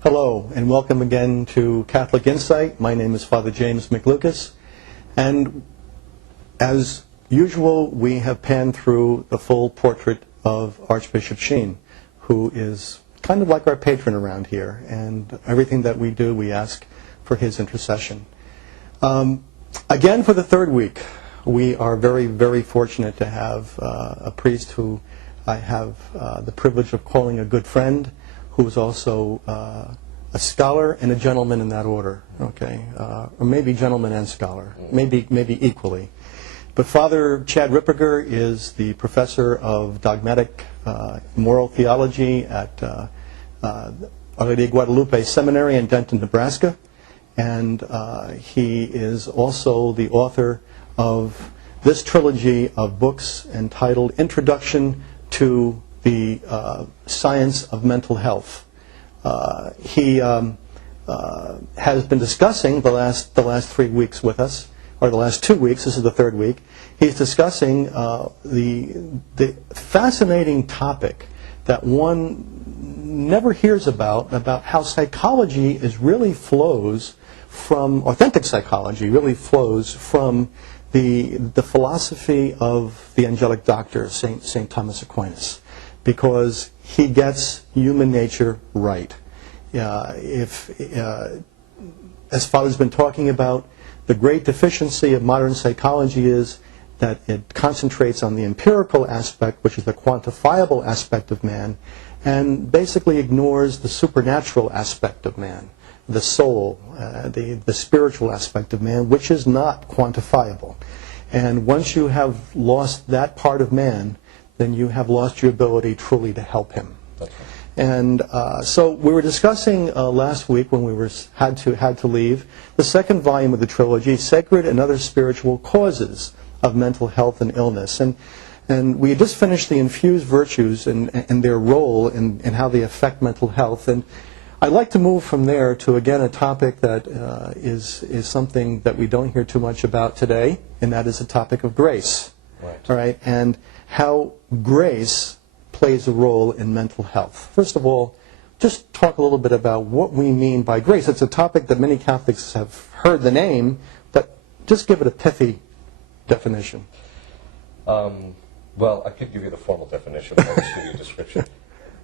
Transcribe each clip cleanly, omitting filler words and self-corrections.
Hello, and welcome again to Catholic Insight. My name is Father James McLucas, and as usual, we have panned through the full portrait of Archbishop Sheen, who is kind of like our patron around here, and everything that we do, we ask for his intercession. Again, for the third week, we are very, very fortunate to have a priest who I have the privilege of calling a good friend, who is also a scholar and a gentleman in that order, okay? Or maybe gentleman and scholar, maybe equally. But Father Chad Ripperger is the professor of dogmatic moral theology at Our Lady of Guadalupe Seminary in Denton, Nebraska. And he is also the author of this trilogy of books entitled Introduction to the Science of Mental Health. He has been discussing the last 3 weeks with us, or the last 2 weeks. This is the third week. He's discussing the fascinating topic that one never hears about how psychology is really flows from, authentic psychology really flows from the philosophy of the angelic doctor, St. Thomas Aquinas, because he gets human nature right. As Father's been talking about, the great deficiency of modern psychology is that it concentrates on the empirical aspect, which is the quantifiable aspect of man, and basically ignores the supernatural aspect of man, the soul, the spiritual aspect of man, which is not quantifiable. And once you have lost that part of man, then you have lost your ability truly to help him. That's right. And so we were discussing last week when we had to leave the second volume of the trilogy, Sacred and Other Spiritual Causes of Mental Health and Illness. And we had just finished the Infused Virtues and their role in how they affect mental health. And I'd like to move from there to, again, a topic that is something that we don't hear too much about today, and that is the topic of grace. Right. All right, and how grace plays a role in mental health. First of all, just talk a little bit about what we mean by grace. It's a topic that many Catholics have heard the name, but just give it a pithy definition. Well, I could give you the formal definition, but I'll just give you a description.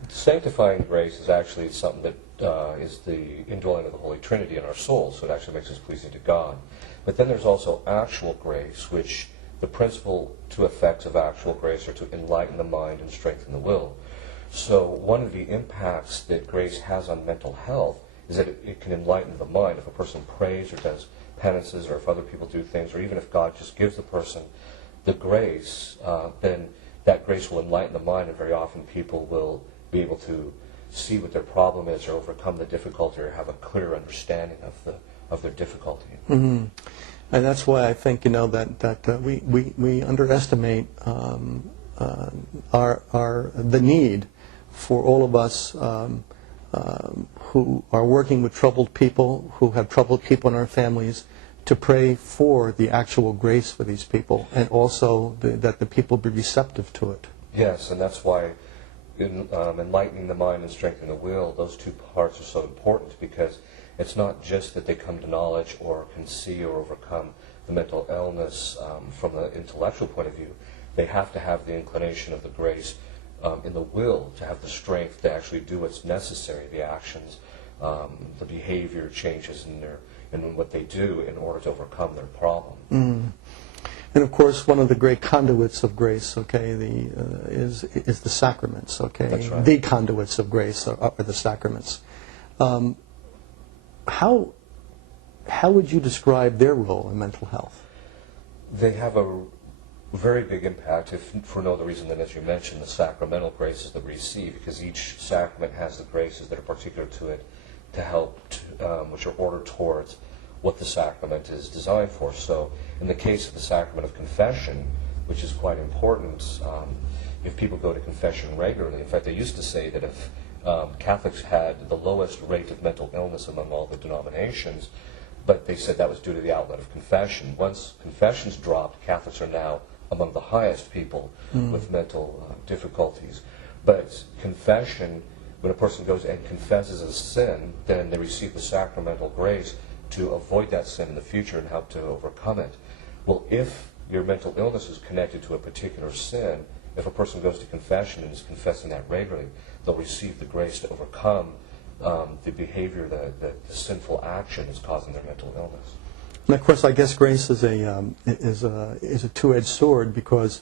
Sanctifying grace is actually something that is the indwelling of the Holy Trinity in our soul, so it actually makes us pleasing to God. But then there's also actual grace, which the principal two effects of actual grace are to enlighten the mind and strengthen the will. So one of the impacts that grace has on mental health is that it can enlighten the mind. If a person prays or does penances, or if other people do things, or even if God just gives the person the grace, then that grace will enlighten the mind, and very often people will be able to see what their problem is, or overcome the difficulty, or have a clear understanding of their difficulty. Mm-hmm. And that's why I think that we underestimate the need for all of us who are working with troubled people, who have troubled people in our families, to pray for the actual grace for these people, and also that the people be receptive to it. Yes, and that's why enlightening the mind and strengthening the will, those two parts are so important, because it's not just that they come to knowledge or can see or overcome the mental illness from the intellectual point of view. They have to have the inclination of the grace in the will, to have the strength to actually do what's necessary, the actions, the behavior changes in what they do in order to overcome their problem. Mm. And of course, one of the great conduits of grace, okay, is the sacraments, okay? That's right. The conduits of grace are the sacraments. How how would you describe their role in mental health? They have a very big impact, if for no other reason than, as you mentioned, the sacramental graces that we receive, because each sacrament has the graces that are particular to it to help, which are ordered towards what the sacrament is designed for. So in the case of the sacrament of confession, which is quite important, if people go to confession regularly, in fact, they used to say that if Catholics had the lowest rate of mental illness among all the denominations, but they said that was due to the outlet of confession. Once confessions dropped, Catholics are now among the highest people with mental difficulties. But confession, when a person goes and confesses a sin, then they receive the sacramental grace to avoid that sin in the future and help to overcome it. Well, if your mental illness is connected to a particular sin, if a person goes to confession and is confessing that regularly, they'll receive the grace to overcome the behavior, the sinful action that's causing their mental illness. And of course, I guess grace is a two-edged sword, because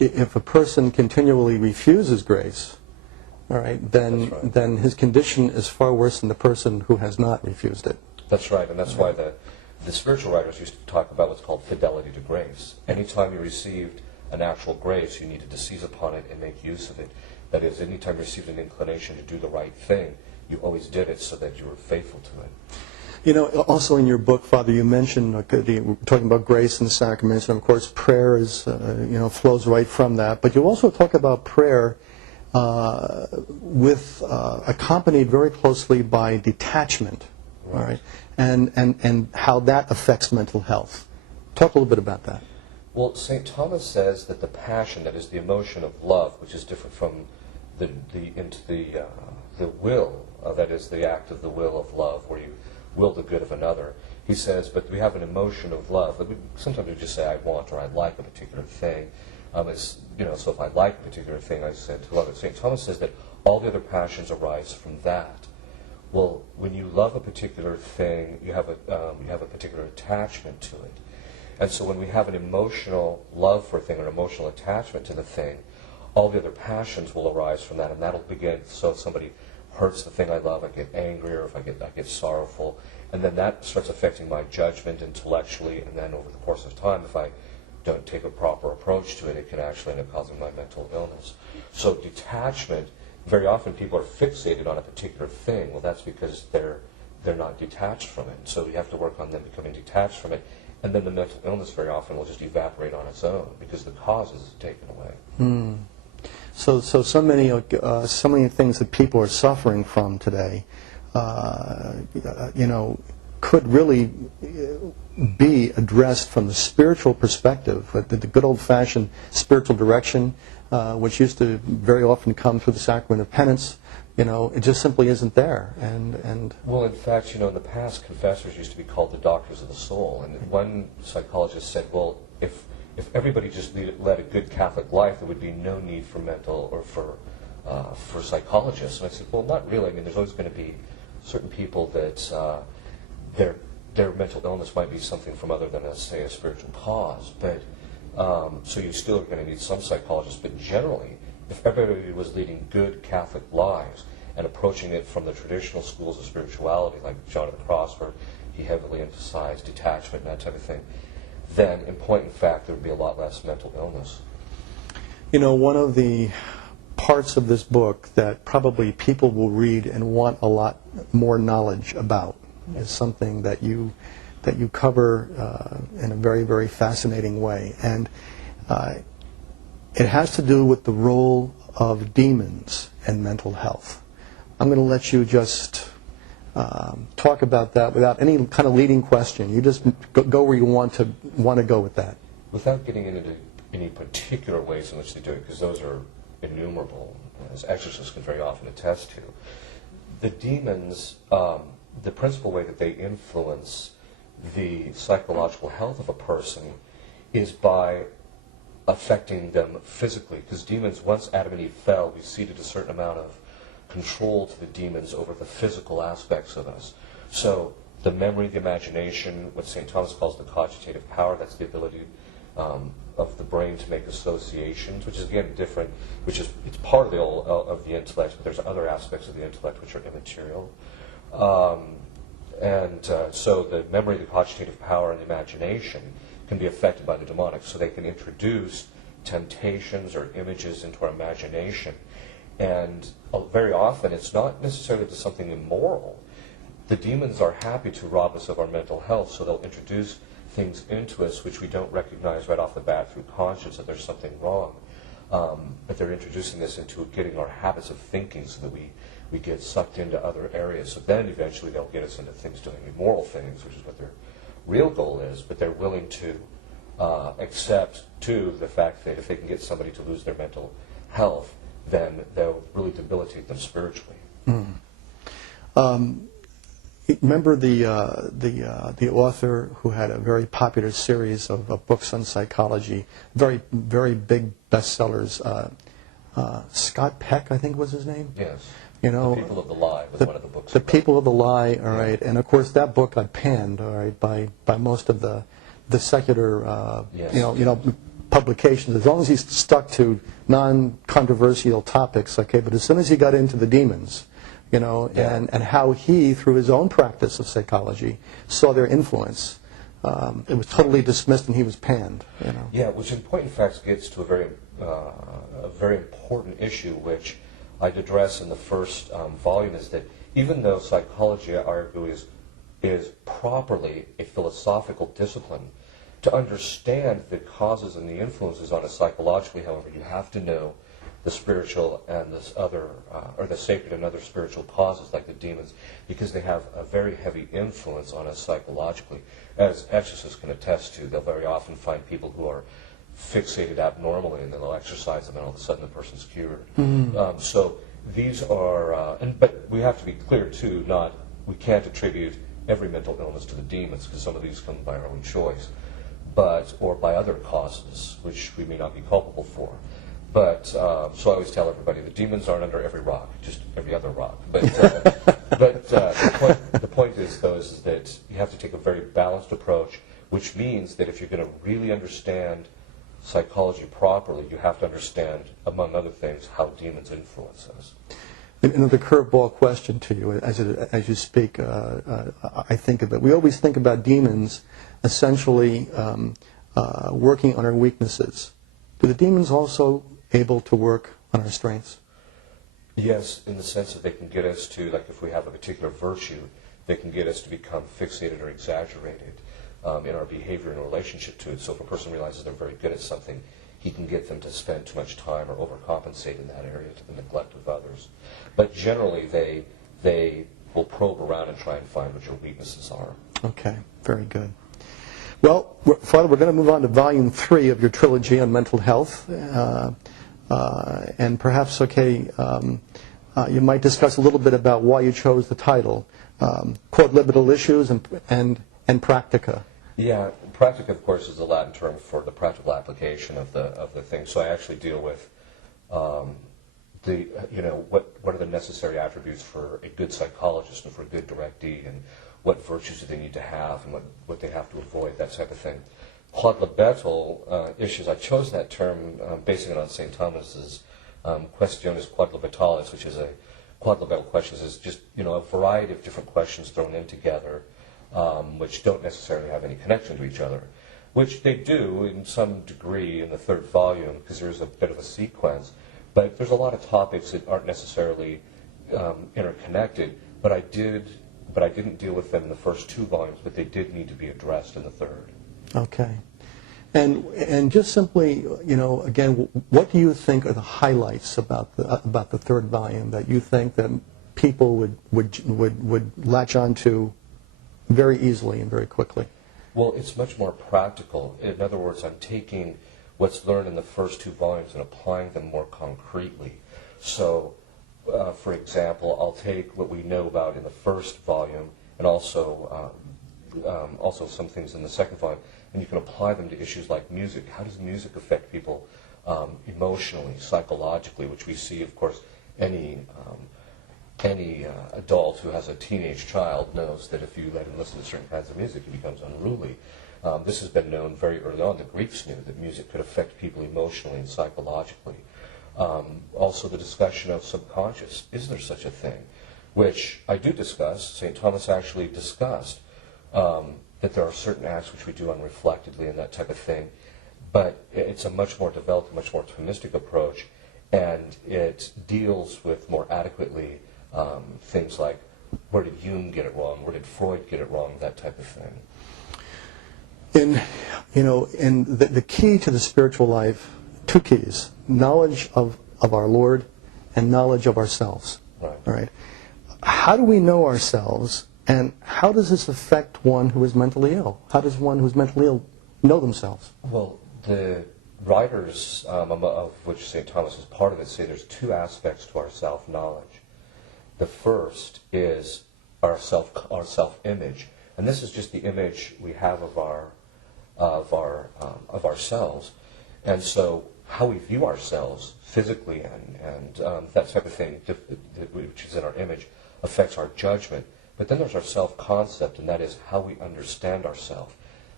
if a person continually refuses grace, all right, then his condition is far worse than the person who has not refused it. That's right, and that's why the spiritual writers used to talk about what's called fidelity to grace. Anytime you received an actual grace, you needed to seize upon it and make use of it. That is, anytime you received an inclination to do the right thing, you always did it so that you were faithful to it. You know, also in your book, Father, you mentioned talking about grace and the sacraments, and of course prayer is, flows right from that. But you also talk about prayer with accompanied very closely by detachment, right? All right? And how that affects mental health. Talk a little bit about that. Well, St. Thomas says that the passion, that is the emotion of love, which is different from the will, that is the act of the will of love, where you will the good of another. He says, but we have an emotion of love. Sometimes we just say, I want or I like a particular thing. So if I like a particular thing, I said to love it. St. Thomas says that all the other passions arise from that. Well, when you love a particular thing, you have a particular attachment to it. And so when we have an emotional love for a thing, or an emotional attachment to the thing, all the other passions will arise from that, and that'll begin. So if somebody hurts the thing I love, I get angry, or if I get sorrowful, and then that starts affecting my judgment intellectually, and then over the course of time, if I don't take a proper approach to it, it can actually end up causing my mental illness. So detachment, very often people are fixated on a particular thing. Well, that's because they're not detached from it. So you have to work on them becoming detached from it. And then the mental illness very often will just evaporate on its own because the cause is taken away. So many things that people are suffering from today, could really be addressed from the spiritual perspective, the good old-fashioned spiritual direction, which used to very often come through the sacrament of penance. It just simply isn't there. Well, in fact, in the past, confessors used to be called the doctors of the soul. And one psychologist said, well, if everybody just led a good Catholic life, there would be no need for mental or for psychologists. And I said, well, not really. I mean, there's always going to be certain people that their mental illness might be something from other than, let's say, a spiritual cause. But so you still are going to need some psychologists. But generally, if everybody was leading good Catholic lives and approaching it from the traditional schools of spirituality, like John of the Cross, where he heavily emphasized detachment and that type of thing, then in point and fact there would be a lot less mental illness. One of the parts of this book that probably people will read and want a lot more knowledge about is something that you cover in a very, very fascinating way. And it has to do with the role of demons in mental health. I'm going to let you just talk about that without any kind of leading question. You just go where you want to go with that. Without getting into any particular ways in which they do it, because those are innumerable, as exorcists can very often attest to. The demons, the principal way that they influence the psychological health of a person is by affecting them physically, because demons, once Adam and Eve fell, we ceded a certain amount of control to the demons over the physical aspects of us. So the memory, the imagination, what St. Thomas calls the cogitative power, that's the ability of the brain to make associations, which is again different, it's part of the intellect, but there's other aspects of the intellect which are immaterial. So the memory, the cogitative power, and the imagination can be affected by the demonic. So they can introduce temptations or images into our imagination. And very often it's not necessarily to something immoral. The demons are happy to rob us of our mental health, so they'll introduce things into us which we don't recognize right off the bat through conscience that there's something wrong. But they're introducing this into getting our habits of thinking so that we get sucked into other areas. So then eventually they'll get us into things doing immoral things, which is what their real goal is, but they're willing to accept, too, the fact that if they can get somebody to lose their mental health, then they'll really debilitate them spiritually. Remember the author who had a very popular series of books on psychology, very, very big bestsellers, Scott Peck, I think was his name? Yes. You know, The People of the Lie was one of the books. The People of the Lie, all right. And, of course, that book got panned, all right, by most of the secular, Yes. you know, publications. As long as he stuck to non-controversial topics, okay, but as soon as he got into the demons, you know, Yeah. and how he, through his own practice of psychology, saw their influence, it was totally dismissed and he was panned, you know. Yeah, which in point of fact gets to a very important issue, which I'd address in the first volume, is that even though psychology, I argue, is properly a philosophical discipline, to understand the causes and the influences on us psychologically, however, you have to know the spiritual and this other, or the sacred and other spiritual causes, like the demons, because they have a very heavy influence on us psychologically. As exorcists can attest to, they'll very often find people who are fixated abnormally, and then they'll exorcise them, and all of a sudden the person's cured. So these are, but we have to be clear too, we can't attribute every mental illness to the demons, because some of these come by our own choice, or by other causes, which we may not be culpable for. But, so I always tell everybody, the demons aren't under every rock, just every other rock. But, the point is, though, is that you have to take a very balanced approach, which means that if you're going to really understand psychology properly, you have to understand, among other things, how demons influence us. Another curveball question to you as you speak, I think of it. We always think about demons essentially working on our weaknesses. Do the demons also able to work on our strengths? Yes, in the sense that they can get us to, like if we have a particular virtue, they can get us to become fixated or exaggerated in our behavior in relationship to it. So if a person realizes they're very good at something, he can get them to spend too much time or overcompensate in that area to the neglect of others. But generally, they will probe around and try and find what your weaknesses are. Okay, very good. Well, Father, we're going to move on to Volume 3 of your trilogy on mental health. And perhaps, you might discuss a little bit about why you chose the title, Quodlibetal Issues and Practica. Yeah, practica, of course, is the Latin term for the practical application of the thing. So I actually deal with what are the necessary attributes for a good psychologist and for a good directee, and what virtues do they need to have, and what they have to avoid, that type of thing. Quodlibetal issues, I chose that term basing it on St. Thomas's Questiones Quodlibetalis, which is a quodlibetal questions, is just a variety of different questions thrown in together, which don't necessarily have any connection to each other, which they do in some degree in the third volume, because there's a bit of a sequence, but there's a lot of topics that aren't necessarily interconnected, but I didn't deal with them in the first two volumes, but they did need to be addressed in the third. Okay. And just simply, again, what do you think are the highlights about the third volume that you think that people would latch on to very easily and very quickly? Well, it's much more practical. In other words, I'm taking what's learned in the first two volumes and applying them more concretely. So, for example, I'll take what we know about in the first volume and also some things in the second volume, and you can apply them to issues like music. How does music affect people emotionally, psychologically, which we see, of course, any adult who has a teenage child knows that if you let him listen to certain kinds of music, he becomes unruly. This has been known very early on. The Greeks knew that music could affect people emotionally and psychologically. Also the discussion of subconscious. Is there such a thing? which I do discuss. St. Thomas actually discussed that there are certain acts which we do unreflectedly and that type of thing, but it's a much more developed, much more Thomistic approach, and it deals with more adequately things like where did Jung get it wrong, where did Freud get it wrong, that type of thing. In the key to the spiritual life, two keys: knowledge of our Lord and knowledge of ourselves. Right. All right. How do we know ourselves, and how does this affect one who is mentally ill? How does one who's mentally ill know themselves? Well, the writers, of which St. Thomas is part of it, say there's two aspects to our self-knowledge. The first is our self-image, and this is just the image we have of ourselves, and so how we view ourselves physically and that type of thing, which is in our image, affects our judgment. But then there's our self-concept, and that is how we understand ourselves.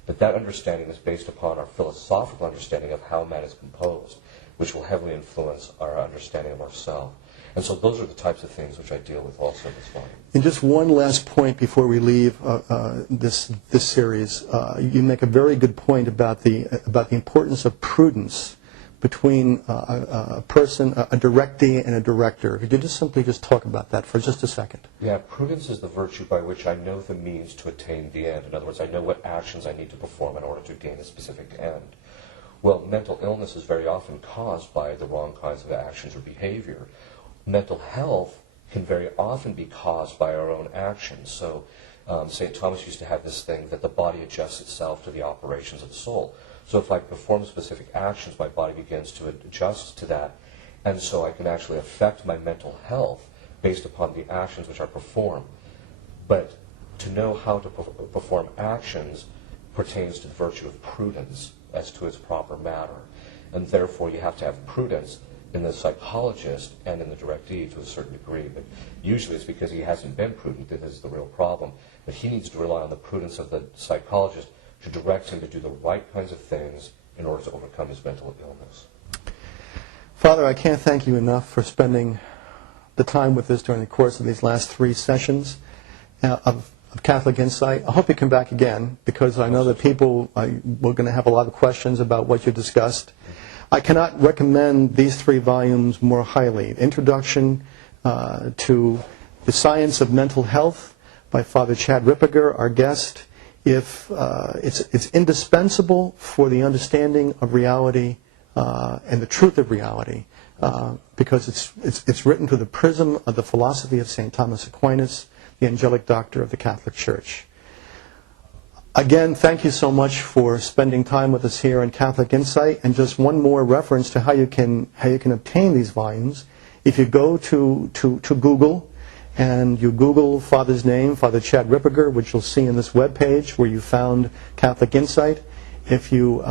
But that understanding is based upon our philosophical understanding of how man is composed, which will heavily influence our understanding of ourselves. And so those are the types of things which I deal with also in this volume. And just one last point before we leave this series. You make a very good point about the importance of prudence between a person, a directee, and a director. Could you just simply talk about that for just a second? Yeah, prudence is the virtue by which I know the means to attain the end. In other words, I know what actions I need to perform in order to gain a specific end. Well, mental illness is very often caused by the wrong kinds of actions or behavior. Mental health can very often be caused by our own actions. So St. Thomas used to have this thing that the body adjusts itself to the operations of the soul. So if I perform specific actions, my body begins to adjust to that, and so I can actually affect my mental health based upon the actions which I perform. But to know how to perform actions pertains to the virtue of prudence as to its proper matter. And therefore you have to have prudence in the psychologist and in the directee to a certain degree. But usually it's because he hasn't been prudent that is the real problem. But he needs to rely on the prudence of the psychologist to direct him to do the right kinds of things in order to overcome his mental illness. Father, I can't thank you enough for spending the time with us during the course of these last 3 sessions of Catholic Insight. I hope you come back again, because I know that people we're going to have a lot of questions about what you discussed. I cannot recommend these 3 volumes more highly. Introduction to the Science of Mental Health by Father Chad Ripperger, our guest. If it's indispensable for the understanding of reality and the truth of reality, because it's written through the prism of the philosophy of St. Thomas Aquinas, the angelic doctor of the Catholic Church. Again, thank you so much for spending time with us here in Catholic Insight. And just one more reference to how you can obtain these volumes. If you go to Google and you Google Father's name, Father Chad Ripperger, which you'll see in this webpage where you found Catholic Insight. If you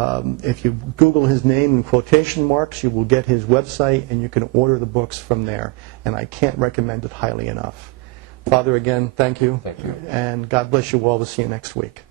Google his name in quotation marks, you will get his website, and you can order the books from there. And I can't recommend it highly enough. Father, again, thank you. Thank you. And God bless you all. We'll see you next week.